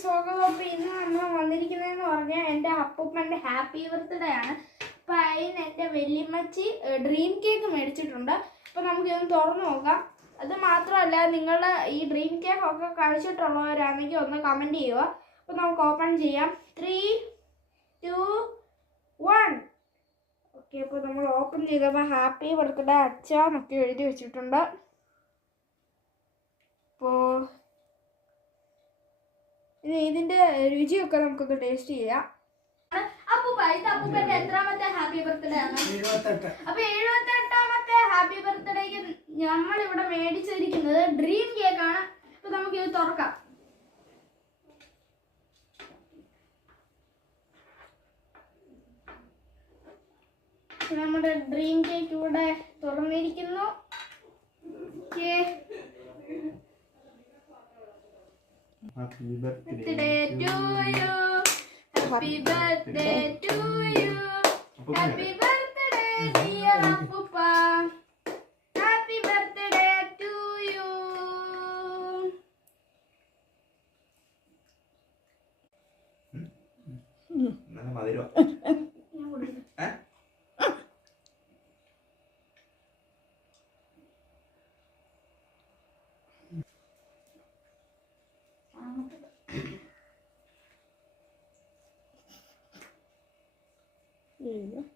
സ്വാഗതം. അപ്പോൾ ഇന്ന് നമ്മൾ വന്നിരിക്കുന്നതെന്ന് പറഞ്ഞാൽ എൻ്റെ അപ്പൂപ്പൻ്റെ ഹാപ്പി ബർത്ത്ഡേ ആണ്. അപ്പോൾ അതിന് എൻ്റെ വല്യമ്മച്ചി ഡ്രീം കേക്ക് മേടിച്ചിട്ടുണ്ട്. അപ്പോൾ നമുക്കിതൊന്ന് തുറന്നു നോക്കാം. അത് മാത്രമല്ല, നിങ്ങളുടെ ഈ ഡ്രീം കേക്ക് ഒക്കെ കഴിച്ചിട്ടുള്ളവരാണെങ്കിൽ ഒന്ന് കമൻറ്റ് ചെയ്യുക. അപ്പോൾ നമുക്ക് ഓപ്പൺ ചെയ്യാം. 3, 2, 1. ഓക്കെ, അപ്പോൾ നമ്മൾ ഓപ്പൺ ചെയ്തപ്പോൾ ഹാപ്പി ബർത്ത്ഡേ അച്ഛാ എന്നൊക്കെ എഴുതി വെച്ചിട്ടുണ്ട്. അപ്പോൾ ഇനി ഇതിന്റെ രുചിയൊക്കെ നമുക്കൊന്ന് ടേസ്റ്റ് ചെയ്യാം. അപ്പൂപ്പന്റെ എത്രാമത്തെ ഹാപ്പി ബർത്ത്ഡേ ആണ്? 78. അപ്പൊ 78ാമത്തെ ഹാപ്പി ബർത്ത്ഡേക്ക് നമ്മൾ ഇവിടെ മേടിച്ചിരിക്കുന്നത് ഡ്രീം കേക്ക് ആണ്. അപ്പൊ നമുക്ക് ഇത് തുറക്കാം. നമ്മുടെ ഡ്രീം കേക്ക് ഇവിടെ തുറന്നിരിക്കുന്നു. Happy birthday to you. Happy birthday to you. Happy birthday dear Appupa. Happy birthday to you. നല്ല മധുരം. Yeah.